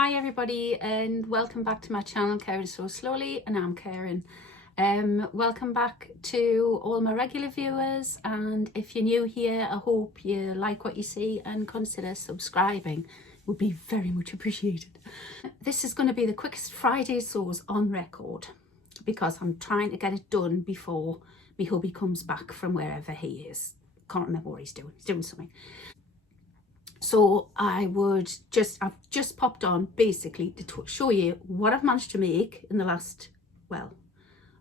Hi everybody and welcome back to my channel Karen Sews Slowly, and I'm Karen. Welcome back to all my regular viewers, and if you're new here I hope you like what you see and consider subscribing. It would be very much appreciated. This is going to be the quickest Friday sews on record because I'm trying to get it done before my hubby comes back from wherever he is. Can't remember what he's doing. He's doing something. So I've just popped on basically to show you what I've managed to make in the last, well,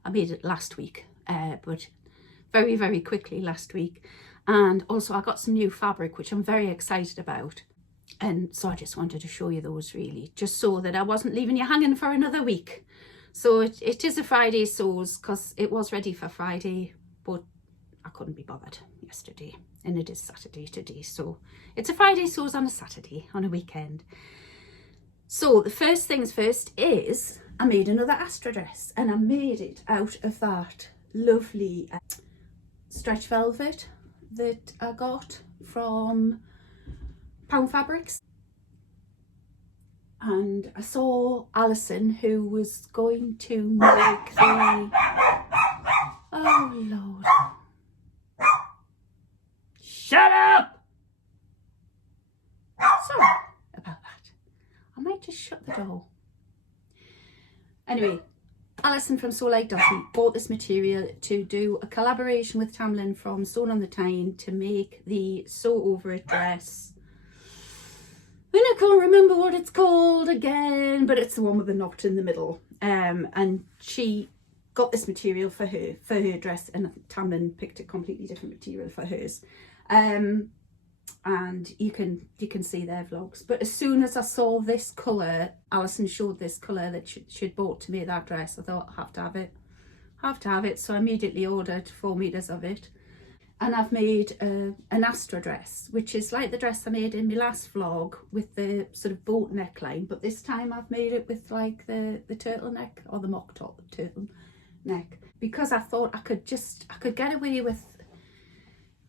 I made it last week, but very quickly last week. And also I got some new fabric, which I'm very excited about. And so I just wanted to show you those really, just so that I wasn't leaving you hanging for another week. So it is a Friday sews because it was ready for Friday, but I couldn't be bothered yesterday, and it is Saturday today, so it's a Friday sews on a Saturday on a weekend. So the first things first is I made another Astra dress, and I made it out of that lovely stretch velvet that I got from Pound Fabrics. And I saw Alison, who was going to make the, oh Lord, shut up! Sorry about that. I might just shut the door. Anyway, Alison from Sew Like Dotty bought this material to do a collaboration with Tamlyn from Sewn on the Tyne to make the Sew Over It dress. And I can't remember what it's called again, but it's the one with the knot in the middle. And she got this material for her dress, and Tamlyn picked a completely different material for hers. And you can see their vlogs. But as soon as I saw this colour, Alison showed this colour that she'd bought to make that dress, I thought I have to have it. So I immediately ordered 4 meters of it. And I've made an Astra dress, which is like the dress I made in my last vlog with the sort of boat neckline, but this time I've made it with like the turtleneck, or the mock top turtleneck, because I thought I could get away with,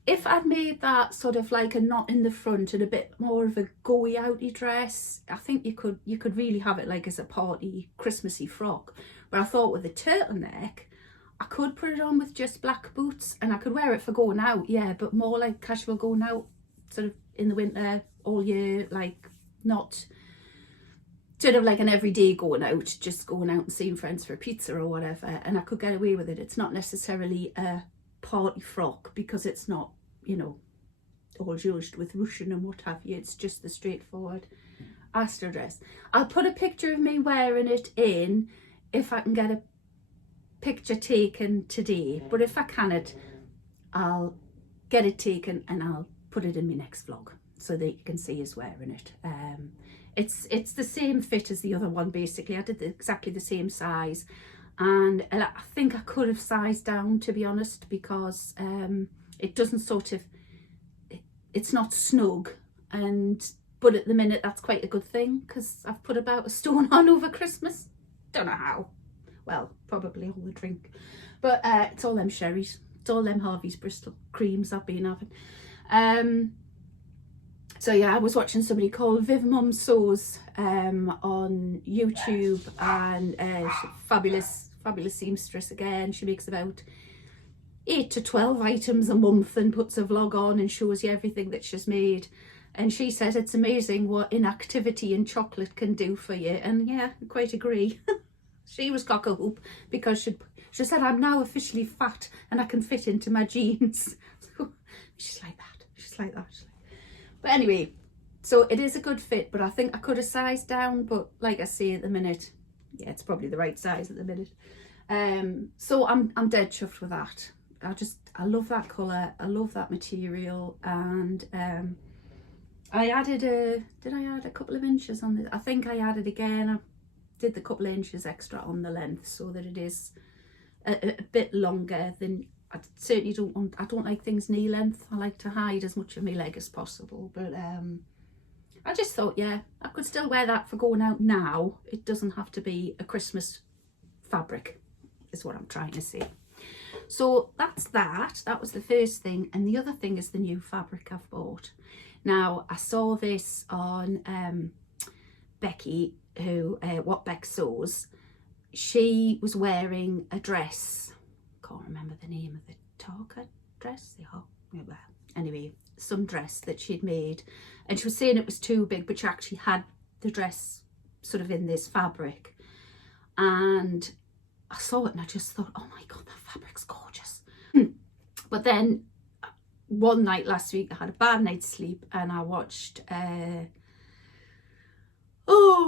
if I'd made that sort of like a knot in the front and a bit more of a goey outy dress, I think you could really have it like as a party Christmassy frock. But I thought with the turtleneck I could put it on with just black boots, and I could wear it for going out, yeah, but more like casual going out, sort of in the winter, all year, like not sort of like an everyday going out, just going out and seeing friends for a pizza or whatever, and I could get away with it. It's not necessarily a party frock because it's not, you know, all judged with ruching and what have you. It's just the straightforward Asta dress. I'll put a picture of me wearing it in if I can get a picture taken today, but if I cannot, I'll get it taken and I'll put it in my next vlog so that you can see us wearing it. It's the same fit as the other one basically. I did exactly the same size, and I think I could have sized down, to be honest, because it doesn't sort of, it's not snug, but at the minute that's quite a good thing because I've put about a stone on over Christmas. Don't know how. Well, probably all the drink, but it's all them sherries, it's all them Harvey's Bristol creams I've been having. So yeah, I was watching somebody called Viv Mom Sews on YouTube, and fabulous seamstress again. She makes about 8 to 12 items a month and puts a vlog on and shows you everything that she's made. And she said it's amazing what inactivity and chocolate can do for you, and yeah, I quite agree. She was cock-a-hoop because she said, I'm now officially fat and I can fit into my jeans. She's like that. But anyway, so it is a good fit, but I think I could have sized down, but like I say at the minute, yeah, it's probably the right size at the minute. So I'm dead chuffed with that. I love that colour, I love that material, and I added did I add a couple of inches on this? I think I added again. I did the couple of inches extra on the length so that it is a bit longer than, I certainly I don't like things knee length. I like to hide as much of my leg as possible, but I just thought, yeah, I could still wear that for going out now. It doesn't have to be a Christmas fabric, is what I'm trying to say. So that was the first thing, and the other thing is the new fabric I've bought. Now I saw this on Becky, who What Beck Sews, she was wearing a dress. Can't remember the name of the Tarka dress. Anyway, some dress that she'd made, and she was saying it was too big, but she actually had the dress sort of in this fabric. And I saw it and I just thought, oh my god, that fabric's gorgeous. But then one night last week I had a bad night's sleep and I watched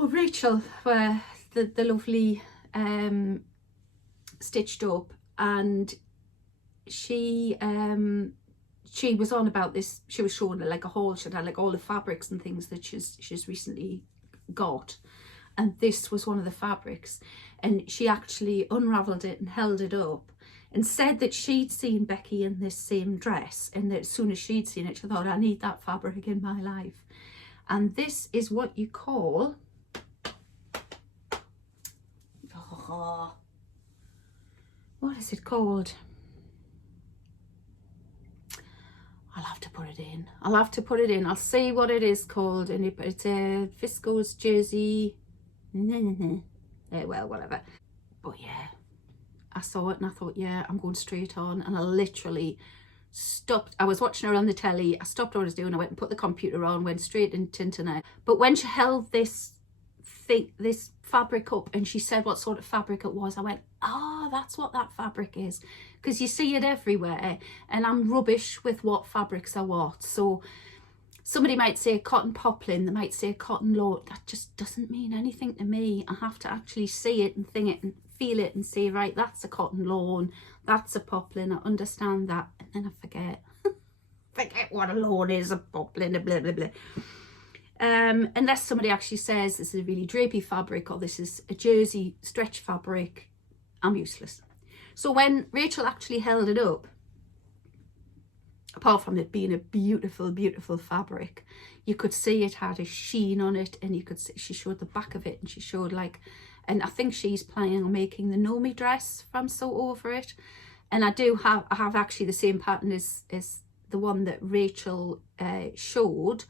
Rachel, where the lovely Stitched Up, and she was on about this. She was showing like a haul. She had like all the fabrics and things that she's recently got, and this was one of the fabrics, and she actually unravelled it and held it up and said that she'd seen Becky in this same dress, and that as soon as she'd seen it she thought, I need that fabric in my life. And this is what you call, what is it called? I'll have to put it in. I'll see what it is called. And it's a viscose jersey. Well, whatever. But yeah, I saw it and I thought, yeah, I'm going straight on. And I literally stopped. I was watching her on the telly. I stopped what I was doing. I went and put the computer on, went straight into internet. But when she held this fabric up and she said what sort of fabric it was, I went, oh, that's what that fabric is. Because you see it everywhere, and I'm rubbish with what fabrics are what. So somebody might say cotton poplin, they might say cotton lawn. That just doesn't mean anything to me. I have to actually see it and think it and feel it and say, right, that's a cotton lawn, that's a poplin, I understand that. And then I forget. Forget what a lawn is, a poplin, a blah, blah, blah. Unless somebody actually says this is a really drapey fabric or this is a jersey stretch fabric, I'm useless. So when Rachel actually held it up, apart from it being a beautiful, beautiful fabric, you could see it had a sheen on it, and you could see, she showed the back of it, and she showed like, and I think she's planning on making the Nomi dress from Sew Over It. And I have actually the same pattern as the one that Rachel showed.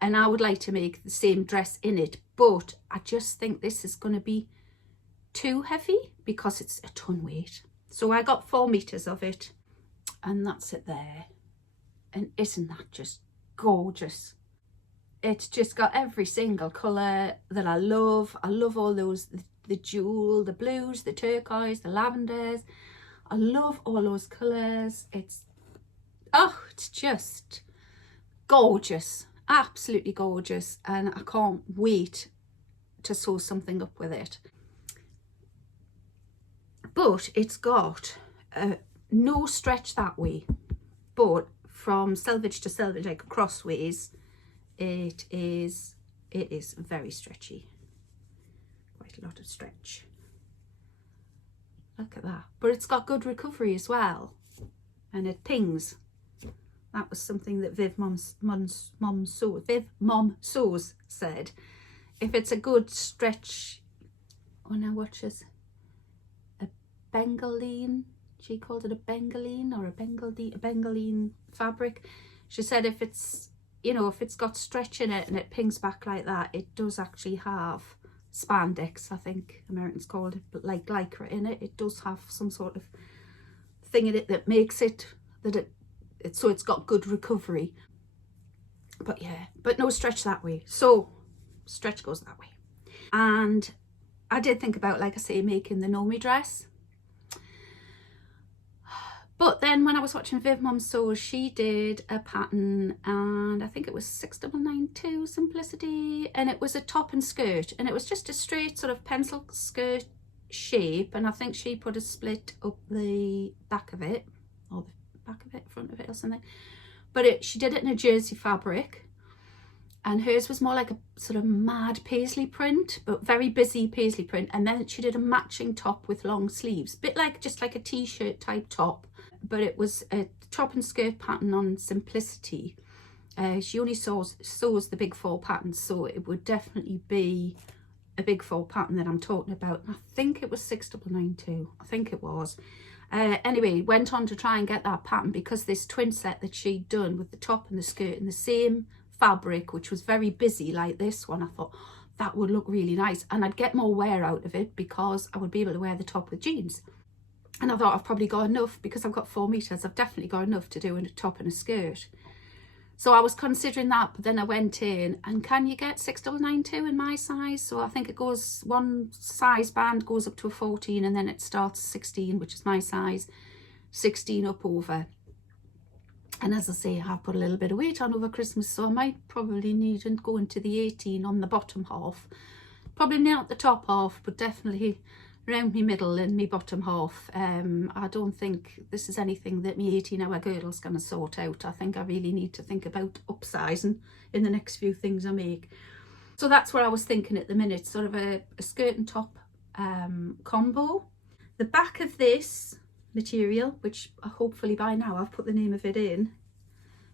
And I would like to make the same dress in it, but I just think this is going to be too heavy because it's a ton weight. So I got 4 meters of it, and that's it there. And isn't that just gorgeous? It's just got every single colour that I love. I love all those, the jewel, the blues, the turquoise, the lavenders. I love all those colours. It's just gorgeous. Absolutely gorgeous, and I can't wait to sew something up with it. But it's got no stretch that way, but from selvage to selvage, like crossways, it is very stretchy. Quite a lot of stretch. Look at that. But it's got good recovery as well, and it pings. That was something that Viv Mom Sews said. If it's a good stretch, oh now watch this, a bengaline, she called it a bengaline or a bengaline fabric. She said if it's, you know, if it's got stretch in it and it pings back like that, it does actually have spandex, I think Americans called it, but like lycra in it. It does have some sort of thing in it that makes it, so it's got good recovery. But yeah, but no stretch that way. So stretch goes that way. And I did think about, like I say, making the Nomi dress. But then when I was watching Viv Mom Sews, she did a pattern, and I think it was 6992 Simplicity, and it was a top and skirt, and it was just a straight sort of pencil skirt shape, and I think she put a split up the back of it, or the back of it, front of it or something. But she did it in a jersey fabric, and hers was more like a sort of mad paisley print, but very busy paisley print. And then she did a matching top with long sleeves, bit like just like a t-shirt type top, but it was a top and skirt pattern on Simplicity. She only sews the big four patterns, so it would definitely be a big four pattern that I'm talking about. I think it was 6992, I think it was. Anyway, went on to try and get that pattern, because this twin set that she'd done with the top and the skirt in the same fabric, which was very busy like this one, I thought that would look really nice, and I'd get more wear out of it because I would be able to wear the top with jeans. And I thought I've probably got enough, because I've got 4 meters, I've definitely got enough to do a top and a skirt. So I was considering that, but then I went in, and can you get 6992 in my size? So I think it goes, one size band goes up to a 14, and then it starts 16, which is my size, 16 up over. And as I say, I've put a little bit of weight on over Christmas, so I might probably need to go into the 18 on the bottom half. Probably not the top half, but definitely around my middle and my bottom half. I don't think this is anything that my 18-hour girdle's going to sort out. I think I really need to think about upsizing in the next few things I make. So that's what I was thinking at the minute, sort of a skirt and top combo. The back of this material, which hopefully by now I've put the name of it in,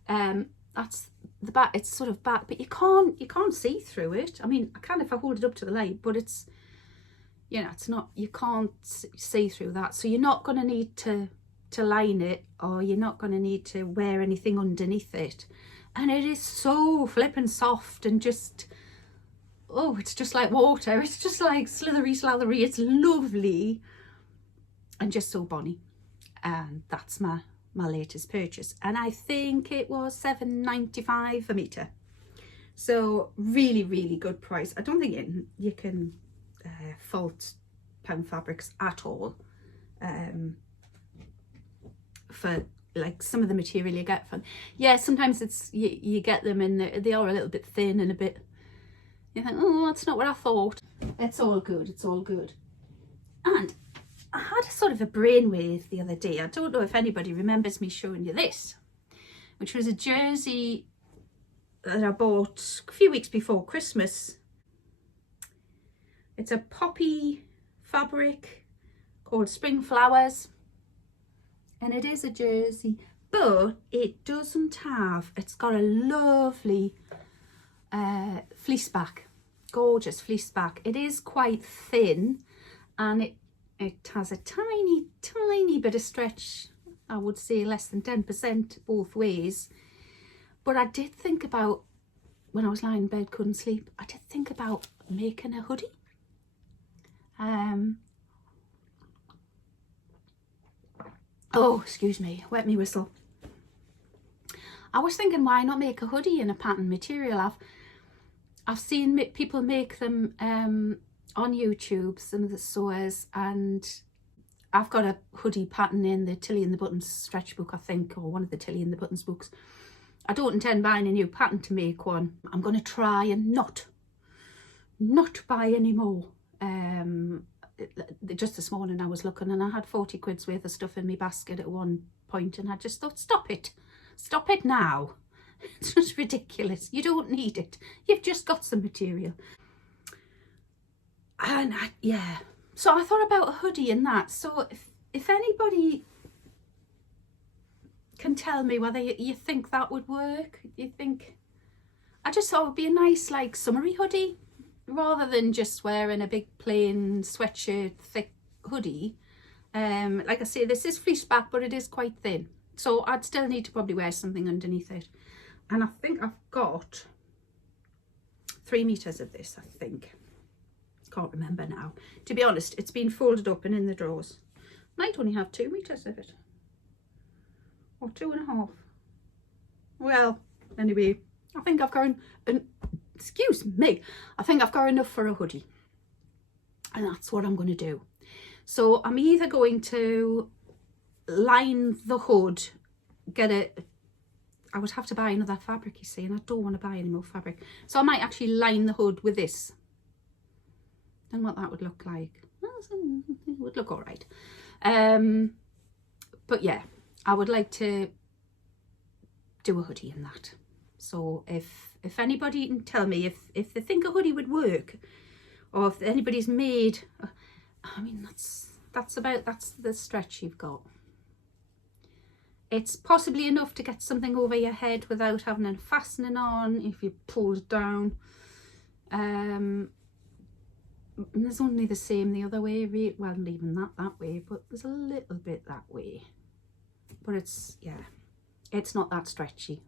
that's the back. It's sort of back, but you can't see through it. I mean, I can if I hold it up to the light, but it's, you know, it's not, you can't see through that. So you're not going to need to line it, or you're not going to need to wear anything underneath it. And it is so flippin' soft and just, oh, it's just like water. It's just like slithery slathery. It's lovely and just so bonny. And that's my latest purchase, and I think it was £7.95 a metre. So really, really good price. I don't think you can fault pound fabrics at all for like some of the material you get from. Yeah, sometimes it's you get them and they are a little bit thin and a bit, you think, oh, that's not what I thought. It's all good, it's all good. And I had a sort of a brainwave the other day. I don't know if anybody remembers me showing you this, which was a jersey that I bought a few weeks before Christmas. It's a poppy fabric called Spring Flowers, and it is a jersey, but it doesn't have, it's got a lovely fleece back, gorgeous fleece back. It is quite thin, and it has a tiny bit of stretch. I would say less than 10% both ways. But I did think about, when I was lying in bed, couldn't sleep, I did think about making a hoodie. Oh, excuse me, wet me whistle. I was thinking, why not make a hoodie in a pattern material? I've seen people make them on YouTube, some of the sewers, and I've got a hoodie pattern in the Tilly and the Buttons stretch book, I think, or one of the Tilly and the Buttons books. I don't intend buying a new pattern to make one. I'm going to try and not buy any more. Just this morning I was looking, and I had 40 quid's worth of stuff in my basket at one point, and I just thought, stop it now. It's just ridiculous. You don't need it. You've just got some material. And yeah, so I thought about a hoodie and that. So if anybody can tell me whether you think that would work, you think, I just thought it would be a nice like summery hoodie, rather than just wearing a big plain sweatshirt thick hoodie. Like I say, this is fleece back, but it is quite thin, so I'd still need to probably wear something underneath it. And I think I've got 3 meters of this, I think. Can't remember now. To be honest, it's been folded up and in the drawers. Might only have 2 meters of it, or 2.5. Well, anyway, I think I've got excuse me, I think I've got enough for a hoodie, and that's what I'm going to do. So I'm either going to line the hood, I would have to buy another fabric, you see, and I don't want to buy any more fabric, so I might actually line the hood with this, and what that would look like. It would look all right. But yeah, I would like to do a hoodie in that. So if anybody can tell me if they think a hoodie would work, or if anybody's made, I mean, that's the stretch you've got. It's possibly enough to get something over your head without having a fastening on if you pull it down. And there's only the same the other way, well, not even that way, but there's a little bit that way. But it's, yeah, it's not that stretchy.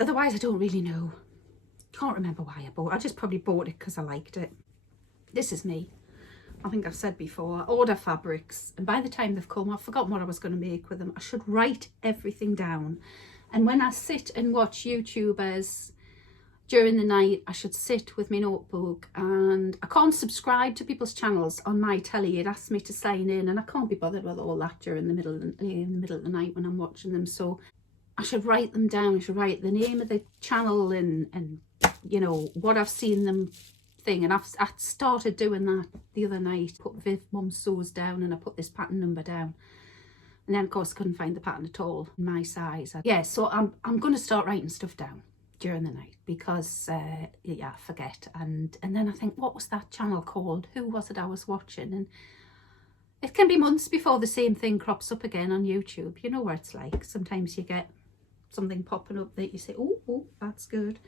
Otherwise, I don't really know. Can't remember why I bought it. I just probably bought it because I liked it. This is me. I think I've said before, I order fabrics and by the time they've come, I've forgotten what I was going to make with them. I should write everything down. And when I sit and watch YouTubers during the night, I should sit with my notebook, and I can't subscribe to people's channels on my telly. It asks me to sign in and I can't be bothered with all that during the middle of the night when I'm watching them. So I should write them down. I should write the name of the channel and you know, what I've seen them thing. And I started doing that the other night. Put Viv Mom Sews down and I put this pattern number down. And then of course I couldn't find the pattern at all in my size. Yeah, so I'm going to start writing stuff down during the night because yeah, I forget. And then I think, what was that channel called? Who was it I was watching? And it can be months before the same thing crops up again on YouTube. You know what it's like. Sometimes you get something popping up that you say, oh, that's good.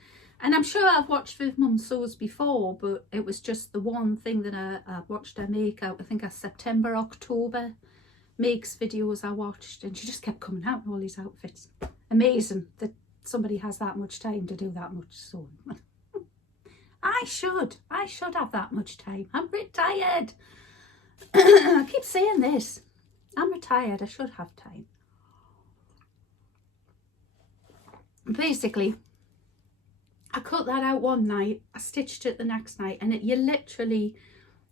And I'm sure I've watched Viv Mom Sews before, but it was just the one thing that I watched her make out. I think September, October makes videos I watched, and she just kept coming out in all these outfits. Amazing that somebody has that much time to do that much sewing. I should have that much time. I'm retired. I keep saying this. I'm retired. I should have time. Basically, I cut that out one night, I stitched it the next night, and you literally,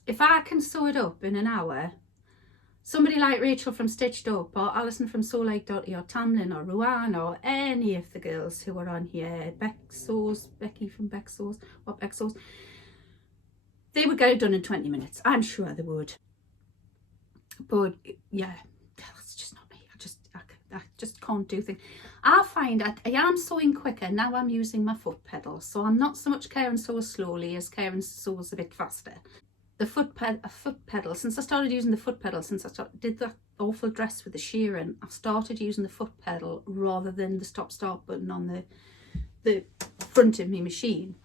if I can sew it up in an hour, somebody like Rachel from Stitched Up, or Alison from Sew Like Dotty, or Tamlyn, or Ruan, or any of the girls who are on here, Becky from Beck Sews, they would get it done in 20 minutes. I'm sure they would. But yeah, that's just not me. I just can't do things. I find I am sewing quicker now. I'm using my foot pedal, so I'm not so much Karen sews slowly as Karen sews a bit faster. The foot pedal, since I started using the foot pedal, since I did that awful dress with the shearing, I've started using the foot pedal rather than the stop-start button on the front of my machine.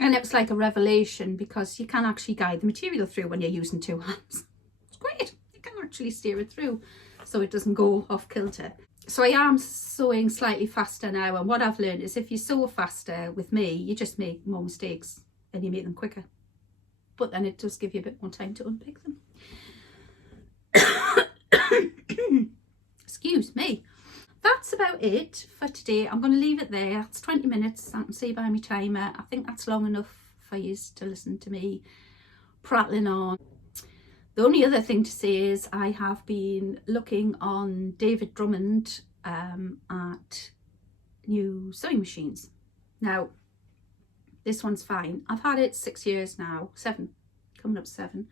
And it was like a revelation because you can actually guide the material through when you're using two hands. It's great. You can actually steer it through so it doesn't go off kilter. So I am sewing slightly faster now, and what I've learned is if you sew faster with me, you just make more mistakes and you make them quicker. But then it does give you a bit more time to unpick them. Excuse me. That's about it for today. I'm going to leave it there. It's 20 minutes. I can see by my timer. I think that's long enough for you to listen to me prattling on. The only other thing to say is I have been looking on David Drummond at new sewing machines. Now, this one's fine. I've had it 6 years now, 7, coming up 7.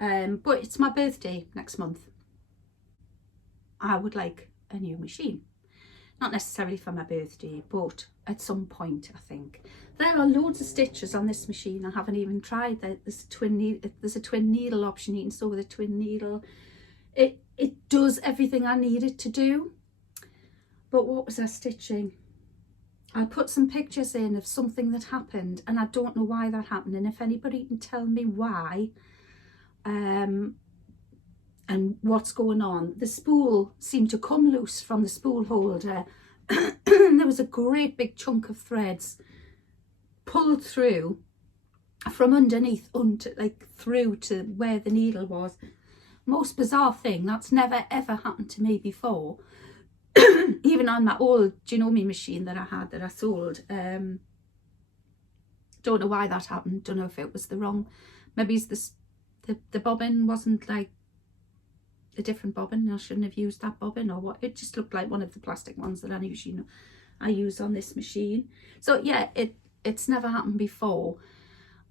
But it's my birthday next month. I would like a new machine. Not necessarily for my birthday, but at some point, I think. There are loads of stitches on this machine I haven't even tried. There's a twin needle option. You can sew with a twin needle. It does everything I need it to do. But what was I stitching? I put some pictures in of something that happened, and I don't know why that happened. And if anybody can tell me why, and what's going on. The spool seemed to come loose from the spool holder. There was a great big chunk of threads pulled through from underneath like through to where the needle was. Most bizarre thing, that's never ever happened to me before. Even on my old Janome machine that I had, that I sold. Don't know why that happened. Don't know if it was the wrong, maybe it's the bobbin wasn't like a different bobbin. I shouldn't have used that bobbin, or what. It just looked like one of the plastic ones that I usually I use on this machine. So yeah, it's never happened before.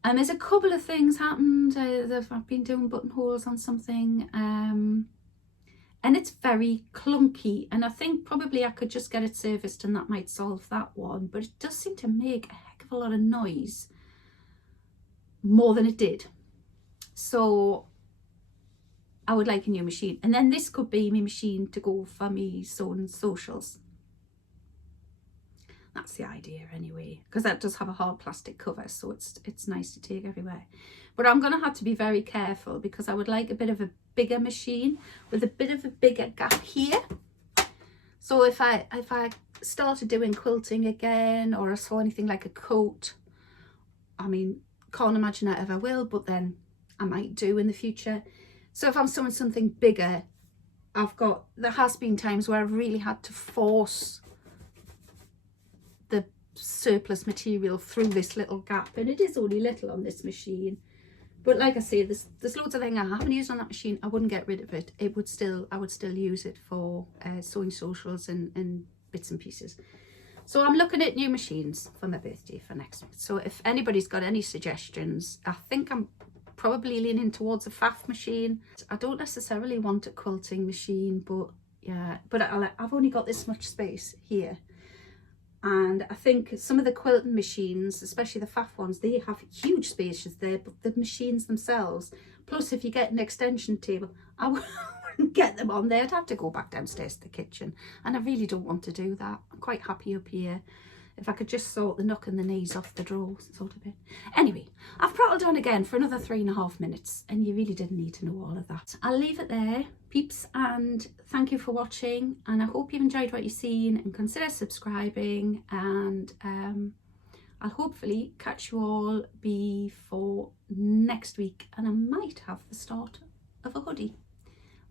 And there's a couple of things happened. I've been doing buttonholes on something, and it's very clunky, and I think probably I could just get it serviced and that might solve that one, but it does seem to make a heck of a lot of noise, more than it did. So I would like a new machine, and then this could be my machine to go for me sewing socials. That's the idea anyway, because that does have a hard plastic cover, so it's nice to take everywhere. But I'm going to have to be very careful because I would like a bit of a bigger machine with a bit of a bigger gap here. So if I started doing quilting again, or I saw anything like a coat, I mean, can't imagine I ever will, but then I might do in the future. So if I'm sewing something bigger, there has been times where I've really had to force the surplus material through this little gap, and it is only little on this machine. But like I say, there's loads of things I haven't used on that machine. I wouldn't get rid of it. I would still use it for sewing socials and bits and pieces. So I'm looking at new machines for my birthday for next week. So if anybody's got any suggestions, I think I'm probably leaning towards a faff machine. I don't necessarily want a quilting machine, but yeah, but I've only got this much space here. And I think some of the quilting machines, especially the faff ones, they have huge spaces there, but the machines themselves, plus if you get an extension table, I wouldn't get them on there. I'd have to go back downstairs to the kitchen, and I really don't want to do that. I'm quite happy up here. If I could just sort the nook and the knees off the drawers sort of bit. Anyway, I've prattled on again for another 3.5 minutes, and you really didn't need to know all of that. I'll leave it there, peeps, and thank you for watching, and I hope you've enjoyed what you've seen, and consider subscribing, and I'll hopefully catch you all before next week, and I might have the start of a hoodie.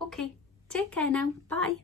Okay, take care now, bye.